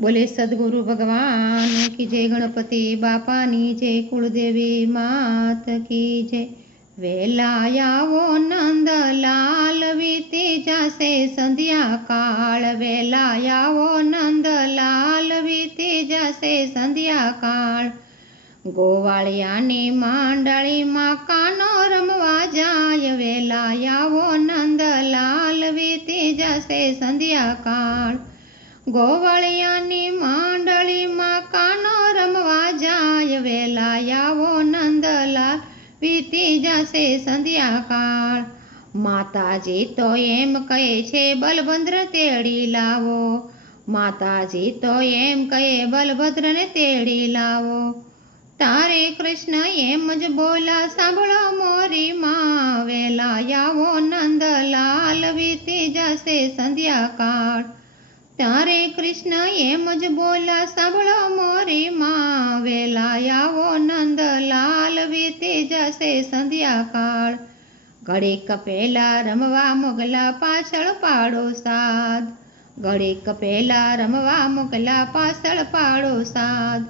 બોલે, સદગુરુ ભગવાન કી જય ગણપતિ બાપાની જય, કુળદેવી માત કી જય. વેલાયાવો નંદલાલ વીતી જશે સંધ્યા કાળ. વેલાયાવો નંદલાલ વીતી જશે સંધ્યા કાળ. ગોવાળિયાની માંડળીમાં કાનો રમવા જાય. વેલાયાવો નંદલાલ વીતી જશે સંધ્યા કાળ. ગોવાળિયાની માંડળીમાં કાનો રમવા જાય વેલા આવો નંદલાલ વીતી જશે સંધ્યાકાળ માતાજી તો એમ કહે છે બલભદ્ર તેડી લાવો માતાજી તો એમ કહે બલભદ્રને તેડી લાવો તારે કૃષ્ણ એમ જ બોલા સાંભળો મોરી માં વેલા આવો નંદલાલ વીતી જશે સંધ્યાકાળ તારે કૃષ્ણ એમ જ બોલા સાંભળો મોરી માં વેલા આવો નંદલાલ વીતી જશે સંધ્યાકાળ ઘડીક પહેલા રમવા મોગલા પાછળ પાડો સાદ ઘડીક પહેલા રમવા મોગલા પાછળ પાડો સાદ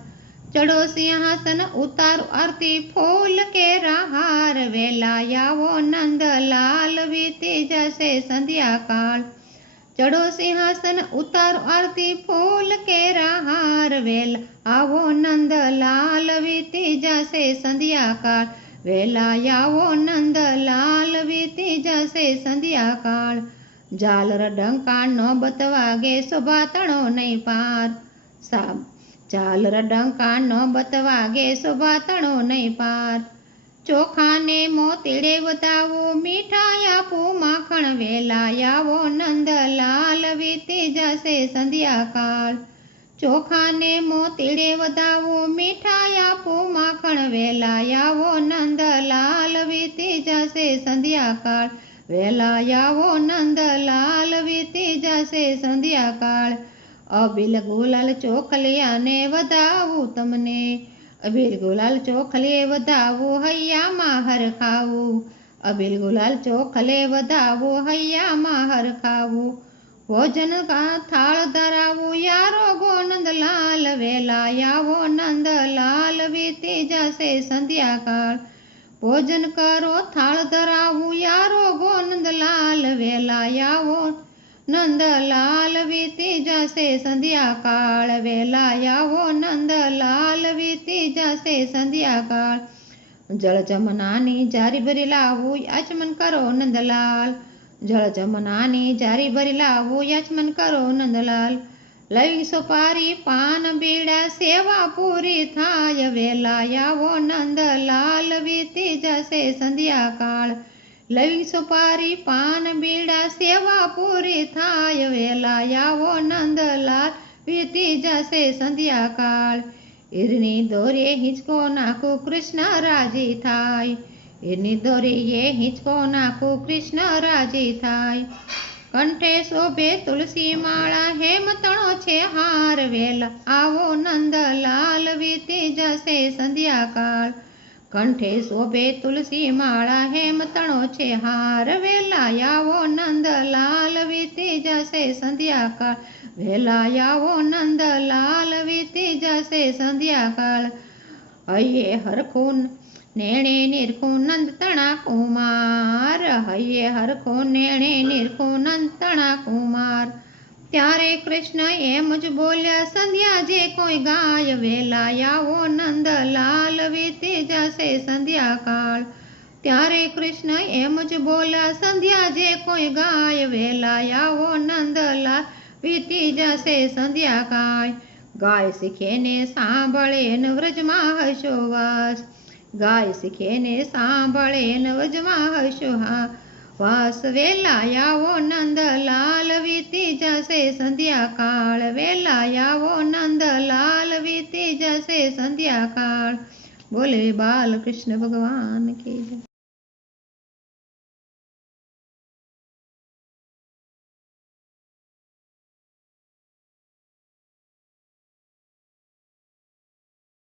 ચડો સિંહાસન ઉતારો આરતી ફૂલ કે હાર વેલા આવો નંદલાલ વીતી જશે સંધ્યાકાળ ચડો સિંહાસન ઉતારો આરતી ફૂલ કેરા હાર વેલ આવો નંદલાલ વીતી જશે સંધ્યાકાળ વેલા આવો નંદલાલ વીતી જશે સંધ્યાકાળ ઝાલર ડંકા નો બતવાગે શોભા તણો નહીં પાર સાબ ઝાલર ડંકા નો બતવાગે શોભા તણો નહીં પાર ચોખાને મોતીડે વધાવો મીઠાઈ આપો માખણ વેલાયાવો નંદલાલ વીતી જશે સંધ્યાકાળ. ચોખાને મોતીડે વધાવો મીઠાઈ આપો માખણ વેલાયાવો નંદલાલ વીતી જશે સંધ્યાકાળ. વેલાયાવો નંદલાલ વીતી જશે સંધ્યાકાળ. અબિલ ગુલાલ ચોખલિયાને વધાવું તમને. અબીલ ગુલાલ ચોખલે વધાવો હૈયામાં હર ખાવું અબીલ ગુલાલ ચોખલે વધાવો હૈયામાં હર ખાવું ભોજન થાળ ધરાવું યારો ગો નંદલાલ વેલા આવો નંદલાલ વીતી જશે સંધ્યાકાળ ભોજન કરો થાળ ધરાવું યારો ગો નંદલાલ વેલા આવો નંદલાલ વીતી જશે સંધ્યાકાળ વેલા આવો નંદલાલ વીતી જશે સંધ્યાકાળ જળ જમનાની જારી ભરી લાવું યાચમન કરો નંદલાલ જળ જમનાની જારી ભરી લાવું યાચમન કરો નંદલાલ લઈ સોપારી પાન બીડા સેવા પૂરી થાય વેલા આવો નંદલાલ વીતી જશે સંધ્યાકાળ લઈ સુપારી પાન બીડા સેવા પૂરી થાય. વેલા આવો નંદલાલ, વીતી જશે સંધ્યાકાળ. ઈરની દોરે હિંચકો નાખો કૃષ્ણ રાજી થાય. ઈરની દોરે એ હિંચકો નાખો કૃષ્ણ રાજી થાય. કંઠે શોભે તુલસી માળા, હેમતણો છે હાર. વેલા આવો નંદલાલ, વીતી જશે સંધ્યાકાળ. કંઠે શોભે તુલસી માળા હેમતણો છે હાર વેલા આવો નંદલાલ વીતી જશે સંધ્યાકાળ વેલા આવો નંદલાલ વીતી જશે સંધ્યાકાળ હૈયે હરખું નેણે નિરખું નંદ તણા કુમાર હૈયે હરખું નેણે નિરખું નંદ તણા કુમાર ત્યારે કૃષ્ણ એમ જ બોલ્યા સંધ્યા જે કોઈ ગાય વેલા આવો નંદલાલ વીતી જશે સંધ્યાકાળ ત્યારે કૃષ્ણ એમ જ બોલ્યા સંધ્યા જે કોઈ ગાય વેલા આવો નંદલાલ વીતી જશે સંધ્યાકાળ ગાય શીખે ને સાંભળે ને વ્રજમાં હશો વાસ ગાય શીખે ને સાંભળે ને વ્રજમાં હશો હા વાસ વેલા આવો નંદલાલ વીતી જશે સંધ્યાકાળ વેલા આવો નંદલાલ વીતી જશે સંધ્યાકાળ बोले बाल कृष्ण भगवान की